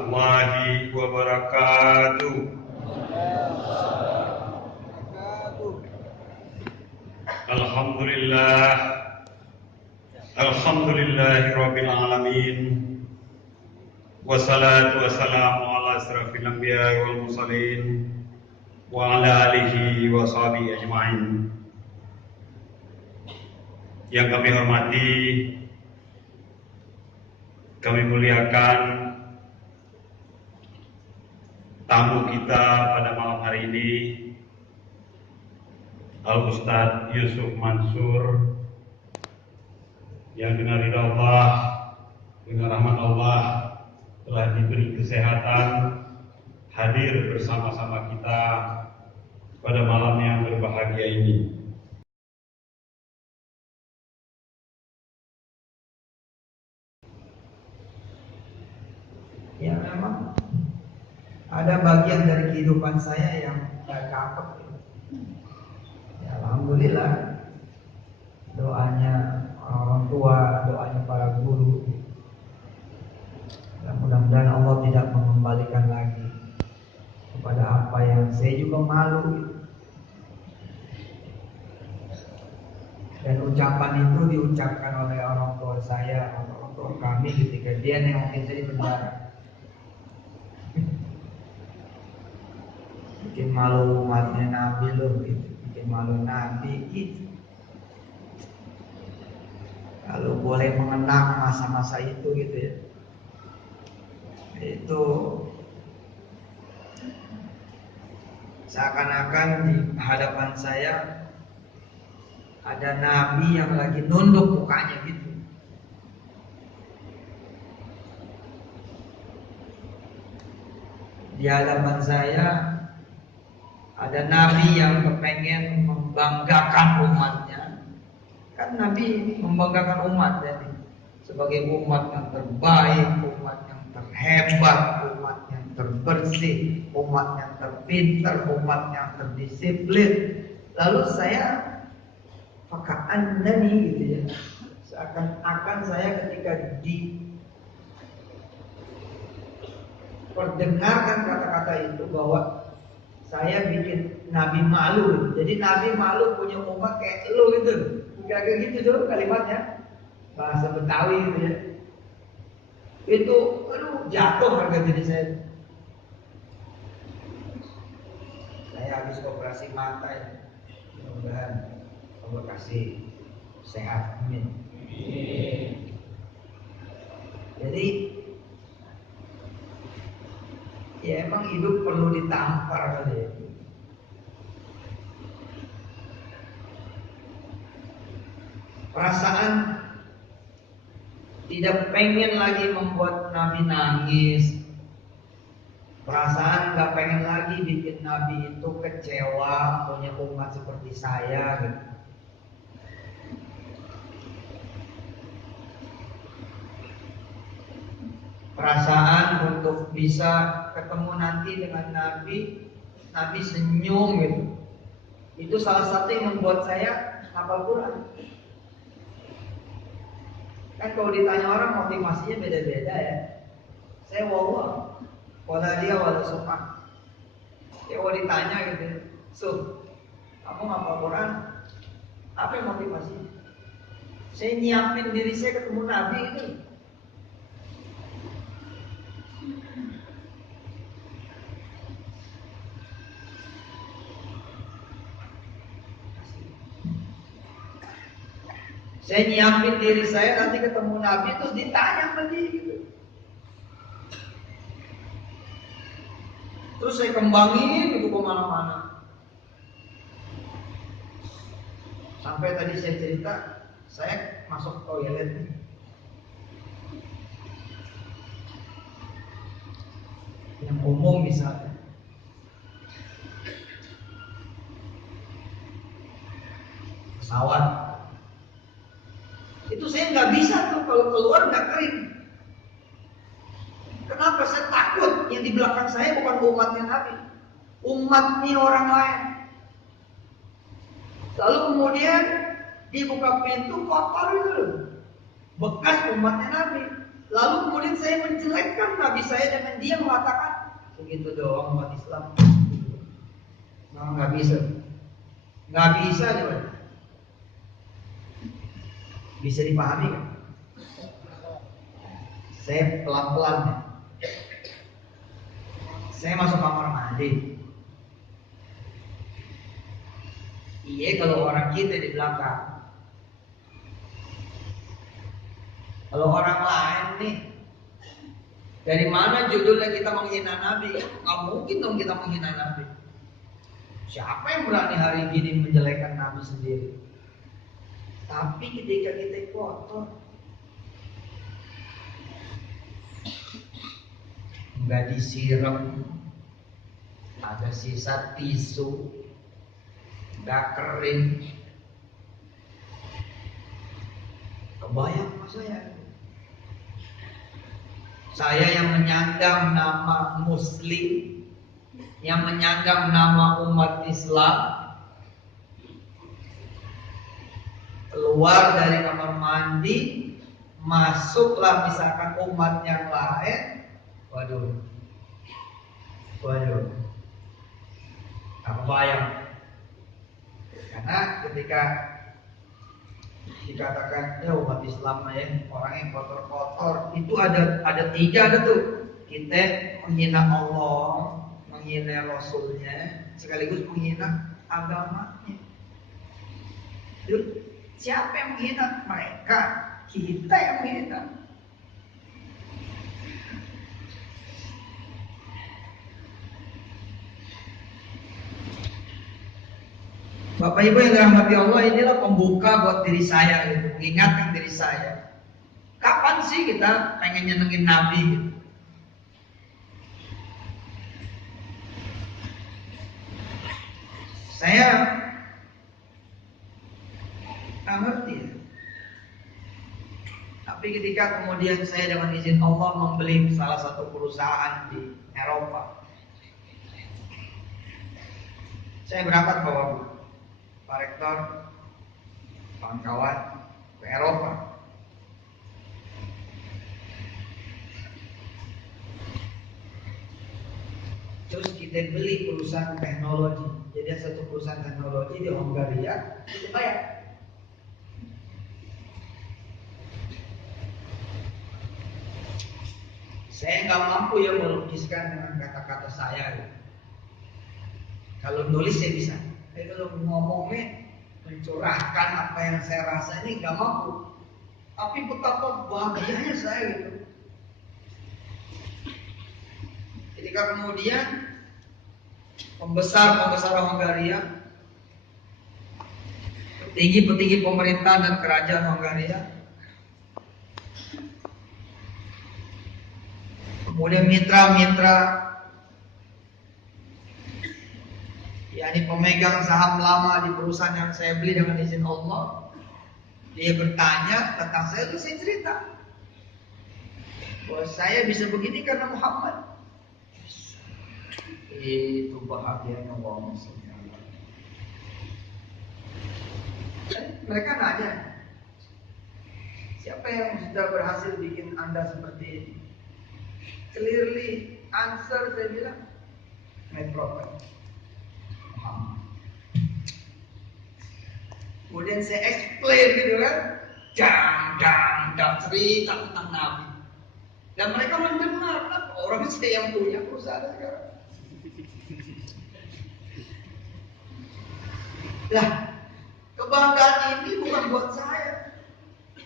warahmatullahi wabarakatuh. Alhamdulillah, alhamdulillahirabbil alamin. Wassalatu wassalamu ala asrafil anbiya'i wal mursalin wa ala alihi wa sahbihi ajma'in. Yang kami hormati, kami muliakan tamu kita pada malam hari ini, Al-Ustadz Yusuf Mansur, yang dengan ridha Allah, dengan rahmat Allah telah diberi kesehatan hadir bersama-sama kita pada malam yang berbahagia ini. Ya memang ada bagian dari kehidupan saya yang gak cakep. Ya alhamdulillah, doanya orang tua, doanya para guru. Dan mudah-mudahan Allah tidak mengembalikan lagi kepada apa yang saya juga malu. Dan ucapan itu diucapkan oleh orang tua saya, orang tua kami ketika dia nengokin saya di penjara. Bikin malu umatnya Nabi loh, gitu. Bikin malu Nabi gitu. Kalau boleh mengenang masa-masa itu gitu ya, itu seakan-akan di hadapan saya ada Nabi yang lagi nunduk mukanya gitu. Di hadapan saya ada Nabi yang kepengen membanggakan umatnya. Kan Nabi membanggakan umat jadi sebagai umat yang terbaik, umat yang terhebat, umat yang terbersih, umat yang terpintar, umat yang terdisiplin. Lalu saya fakaan nih gitu ya. Seakan-akan saya ketika diperdengarkan kata-kata itu bahwa saya bikin Nabi malu. Jadi Nabi malu punya umat kayak lu gitu. Kayak gitu tuh kalimatnya. Bahasa Betawi gitu ya. Itu aduh jatuh harga diri saya. Saya habis operasi mata ya. Mudah-mudahan Allah kasih sehat. Amin. Jadi ya emang hidup perlu ditampar kali ya. Perasaan tidak pengen lagi membuat Nabi nangis. Perasaan gak pengen lagi bikin Nabi itu kecewa punya umat seperti saya gitu. Perasaan untuk bisa ketemu nanti dengan Nabi, Nabi senyum gitu. Itu salah satu yang membuat saya hafal Quran. Kan kalau ditanya orang motivasinya beda-beda ya. Saya wallah, wala dia wala suka. Ya kalau ditanya gitu, kamu hafal Quran? Apa yang motivasinya? Saya nyiapin diri saya ketemu Nabi itu. Saya nyiapin diri saya nanti ketemu Nabi terus ditanya sama dia gitu. Terus saya kembangin gitu kemana-mana. Sampai tadi saya cerita, saya masuk toilet. Yang umum misalnya. Pesawat. Itu saya nggak bisa tuh kalau keluar nggak kering. Kenapa? Saya takut yang di belakang saya bukan umatnya Nabi, umatnya orang lain. Lalu kemudian dibuka pintu kotor itu loh, bekas umatnya Nabi. Lalu kemudian saya menjelekkan Nabi saya dengan dia mengatakan begitu doang umat Islam. Nah, nggak bisa coba. Bisa dipahami kan? Saya pelan-pelan ya. Saya masuk kamar mandi. Iya kalau orang kita di belakang. Kalau orang lain nih, dari mana judulnya kita menghina Nabi? Nggak mungkin dong kita menghina Nabi. Siapa yang berani hari gini menjelekkan Nabi sendiri? Tapi ketika kita kotor, nggak disiram, ada sisa tisu, nggak kering, kebayang mas saya yang menyandang nama Muslim, yang menyandang nama umat Islam, keluar dari kamar mandi, masuklah misalkan umat yang lain, waduh, apa bayang? Karena ketika dikatakan ya umat Islam ya orang yang kotor-kotor, itu ada tiga ada tuh. Kita menghina Allah, menghina Rasulnya, sekaligus menghina agamanya. Siapa yang menghina? Mereka. Kita yang menghina. Bapak Ibu yang dirahmati Allah, inilah pembuka buat diri saya gitu, mengingatkan diri saya. Kapan sih kita pengen nyenengin Nabi gitu? Saya nggak ngerti. Tapi ketika kemudian saya dengan izin Allah membeli salah satu perusahaan di Eropa, saya berangkat bawa Pak Rektor, kawan-kawan ke Eropa. Terus kita beli perusahaan teknologi. Jadi satu perusahaan teknologi di Hongaria, itu bayar. Saya nggak mampu ya melukiskan dengan kata-kata saya. Kalau nulis saya bisa. Tapi kalau ngomongnya mencurahkan apa yang saya rasa ini nggak mampu. Tapi betapa bahagianya saya gitu. Ketika kemudian pembesar Hongaria, petinggi-petinggi pemerintah dan kerajaan Hongaria, kemudian mitra-mitra, yakni pemegang saham lama di perusahaan yang saya beli dengan izin Allah, dia bertanya tentang saya, itu saya cerita bahwa saya bisa begini karena Muhammad. Itu bahagianya Allah. Mereka nanya, siapa yang sudah berhasil bikin Anda seperti ini? Clearly answer saya bilang, my prophet Muhammad. Kemudian saya explain gitu kan, cerita tentang Nabi. Dan mereka mendengar, orang saya yang punya perusahaan sekarang. Lah, kebanggaan ini bukan buat saya,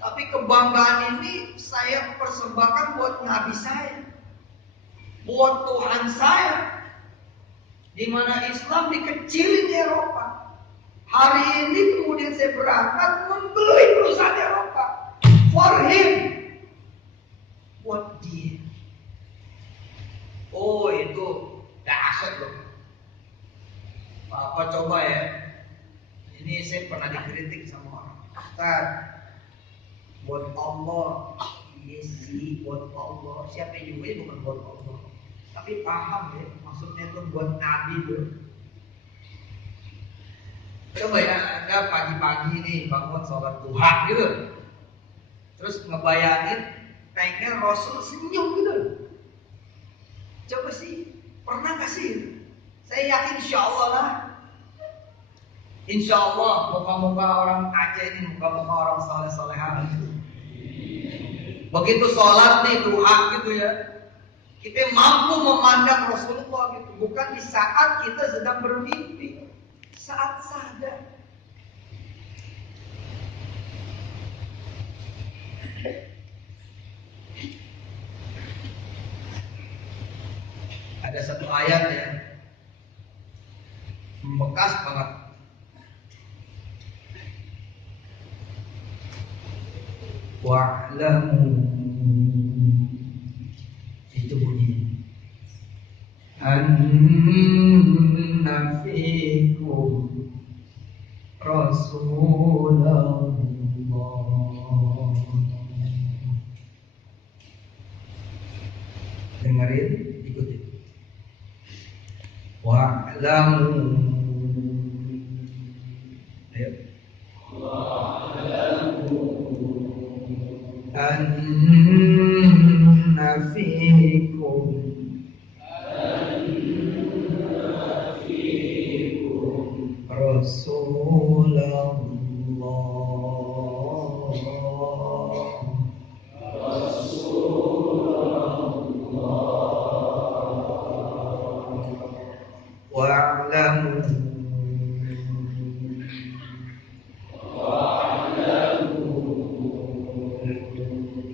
tapi kebanggaan ini saya persembahkan buat Nabi saya, buat Tuhan saya, di mana Islam dikecilin di Eropa. Hari ini kemudian saya berangkat membeli perusahaan Eropa for him, buat dia. Oh itu dahsyat loh. Apa coba ya? Ini saya pernah dikritik sama orang. Ustaz, buat Allah. Iya sih, buat Allah. Siapa juga ya bukan buat Allah. Tapi paham ya, maksudnya itu buat Nabi tuh. Coba ya, Anda pagi-pagi nih bangun sholat duha gitu. Terus ngebayangin pengen Rasul senyum gitu. Coba sih, pernah gak sih? Saya yakin insya Allah lah. Insya Allah, muka-muka orang Aceh ini, muka-muka orang soleh-solehan. Begitu sholat nih, doa gitu ya, kita mampu memandang Rasulullah gitu. Bukan di saat kita sedang bermimpi, saat sadar. Ada satu ayat ya, membekas banget. Wa'lamu, itu bunyi, anna fikum Rasulullah. Dengerin, ikutin. Wa'lamu, ayo. Anna fikum Rasulullah. Wa'lamu,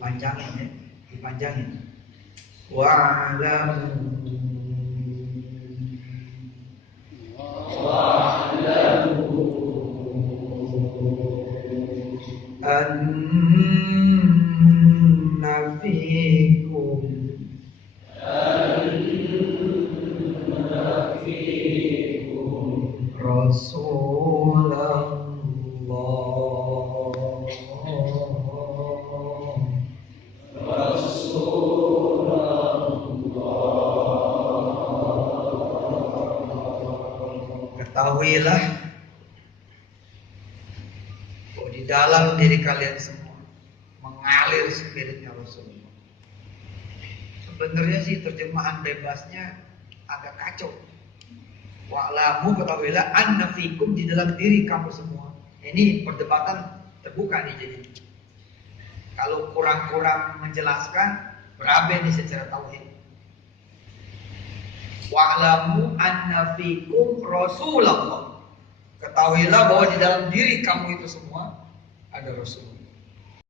panjangin ya, dipanjangin. Wa'lamu, anna fikum Rasulullah. Ketahuilah bahwa di dalam diri kalian semua mengalir spiritnya Rasulullah. Sebenarnya sih terjemahan bebasnya agak kacau. Wa'lamu, ketahuilah, anna fikum, di dalam diri kamu semua. Ini perdebatan terbuka nih jadi. Kalau kurang-kurang menjelaskan, berabe nih secara tauhid. Wa'lamu anna fikum Rasulullah. Ketahuilah bahwa di dalam diri kamu itu semua ada Rasulullah.